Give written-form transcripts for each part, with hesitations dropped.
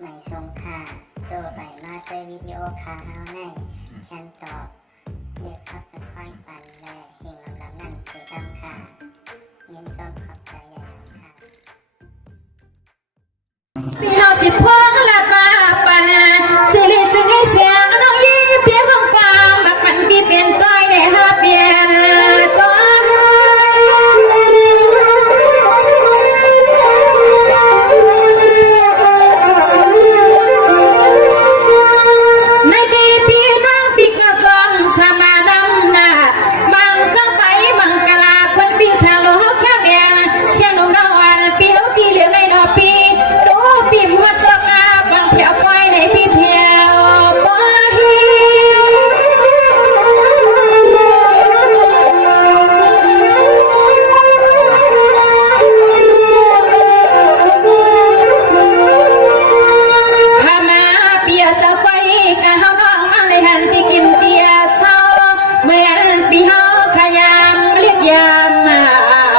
ไม่ทรงค่าตัวใบมาด้วยวิดีโอคาเฮาในฉันตอบเลือกขับตะค่อยปันและเฮงลำนั่นคือดำค่ะยินต้นขอบใจใหญ่ค่ะพี่เฮาสิพวงละมาปันสิริสิให้เสียงน้องยี่เพียงของกลางบักมันพี่เป็นต้อยในฮาเปียนตัวในดีพี่น้องพี่ก็สองสมาดำนาบางสังไปบางกะลาคนพี่สาวโลกแค่เมียเชียงนุ่มน้องวันพี่เฮาที่เหลือในดอกปีดูพี่มัดตกาบางเพียวปล่อยในพี่เพียวปล่อยข้ามาเปียสะไฟกะเฮาน้องมาเลยหันที่กินเตียเศร้าเหมือนพี่เฮาขยามเรียกยามมา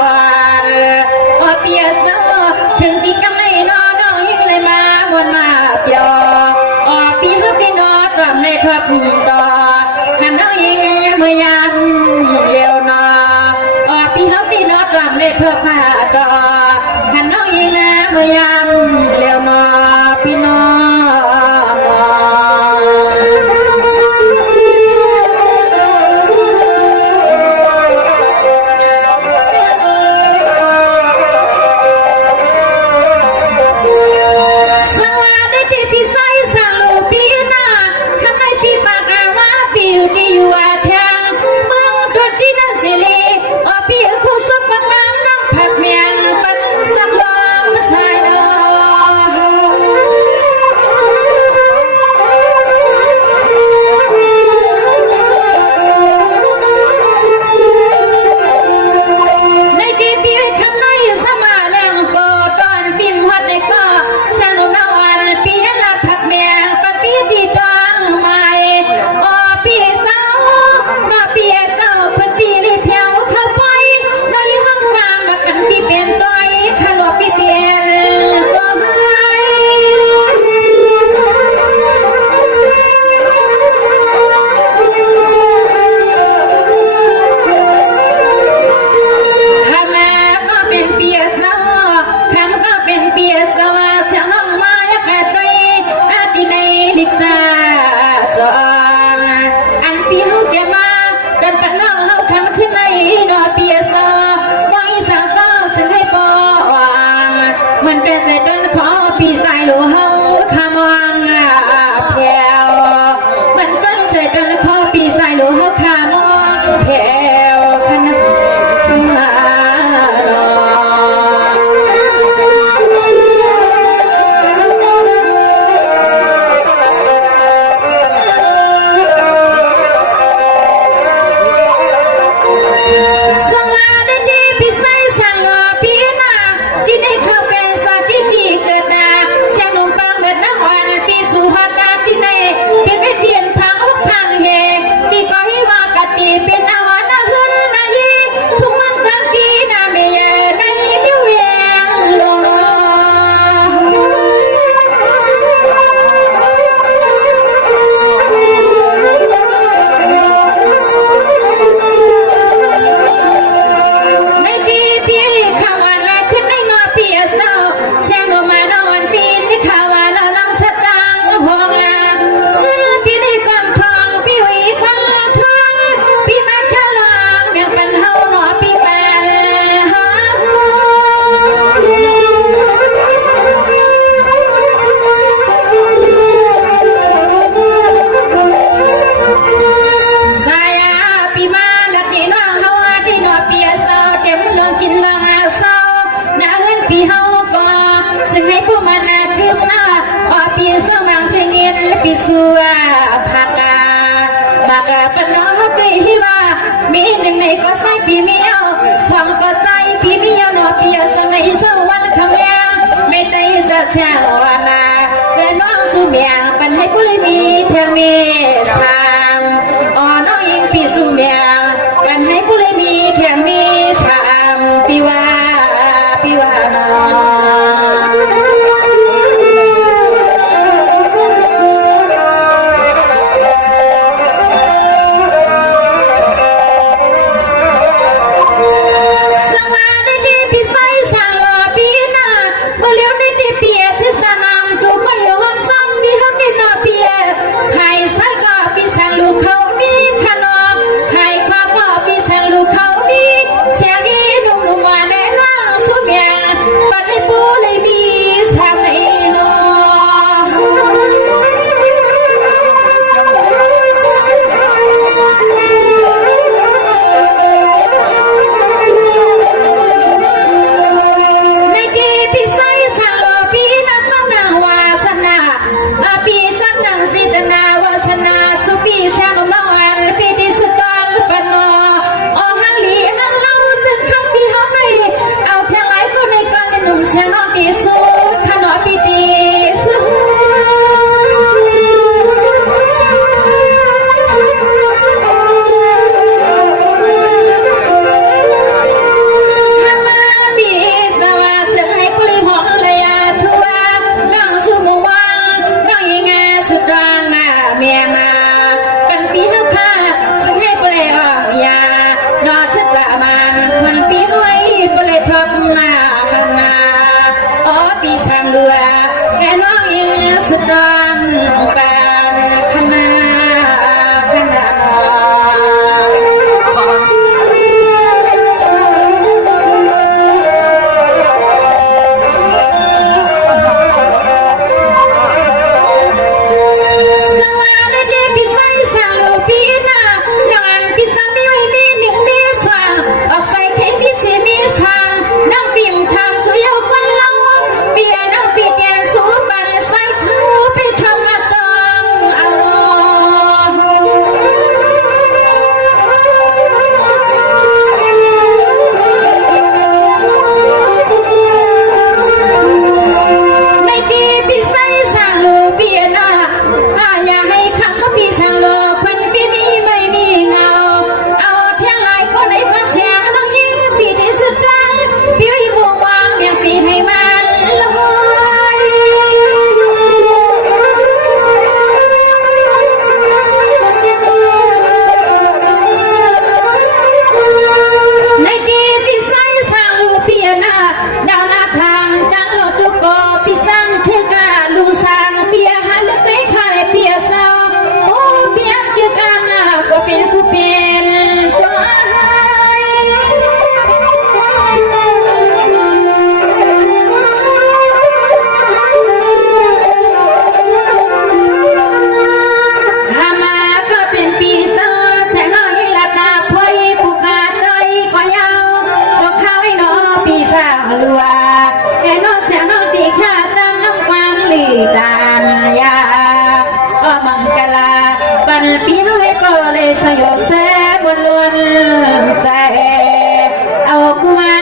ว่าเปียเศร้าถึงที่กำไรนอน้องยิ่งเลยมาวนมาเปียวพี่เฮาที่นอกลับในทับดอหันน้องยิ่งเมื่อยามเลี้ยวนอพี่เฮาที่นอกลับในทับผ้าดอหันน้องยิ่งเมื่อยามเลี้ยวนอพี่น้องสวัสดีที่พี่ใส่สาลูพี่นาทำไมพี่ปากว่าพี่อยู่ที่อยู่อาแทงเมืองตัวที่นั่นสิลีพี่คู่สุขงามน้องผักเมียงปันสักลมมาใส่เนาในที่พี่ทำในสมาแรงก็ตอนพี่หัดในก็สนุกน้องวันพี่เห็นลาผักเมียงปันพี่ที่ต้องไม่พี่สาวมาพี่สาวคนที่รีเที่ยวเข้าไปในห้องน้ำมากันพี่เป็นต้อยขลวพี่เป็นต้อยข้าแม่ก็เป็นเปียสาวข้าก็เป็นเปียสาวเสียงน้องมาอยากแค่ใจอาทิในดิกาสองอันพี่เขาเกี่ยมาดันปัดน้องเขาคำขึ้นในนอเปียสาวไว้สาวก็ฉันให้ปองเหมือนเป็นใจจนขอพี่สายหลูเขาขมองแผ่วมันเป็นใจจนขอพี่สายหลูเขาขมองแผ่วขนาดสวัสดีพี่ใส่สั่งพี่นาที่ได้เข้าเป็นสัตว์ที่ดีเกิดนาเชียงนุ่มปังเบิดน้ำวันพี่สู่ฮอดดาที่ในเป็นไม่เปลี่ยนพังอุกพังเฮพี่ก็ให้ว่ากะตีเป็นอาหารนาขึ้นนายีทุกมันทั้งปีนาเมียในมิวเวียงลงในที่พี่ข้าวันและขึ้นในงอพี่เศร้าเชียงนุ่มมานอนปีนที่ข้าวันแล้วลังสตางห้องขึ้นที่ในกองทองพี่หวีความทองพี่มาแค่ลองเบี่ยงปันเฮาหนอพี่แปนหาสายพี่มาและที่น้องเฮาที่หนอเปียเศร้าเต็มเรื่องกินเรื่องเศร้าหน้าเงินพี่เฮาก็ซึ่งให้ผู้มาหน้าคืมหน้าพี่เศร้าบางเสียงเงินและพี่สัวผักบากกันน้องปีว่ามีหนึ่งในก็ใส่ปีเมียวสองก็ใส่ปีเมียวหนอเปียสในเท่าวันคำยังไม่ได้จะเจ้าว่าแต่น้องสู้เมียงปันให้ผู้เลยมีเทเมสามน้องยิงพี่สู้เมียงปันให้ผู้เลยมีเทเมสามปีว่าน้อง เรือแม่น้องยิงสุดดังการคณะตายาก็มังกลาปันปีน้อยก็เลยสยบแสบวนล้วนใจเอากุมาร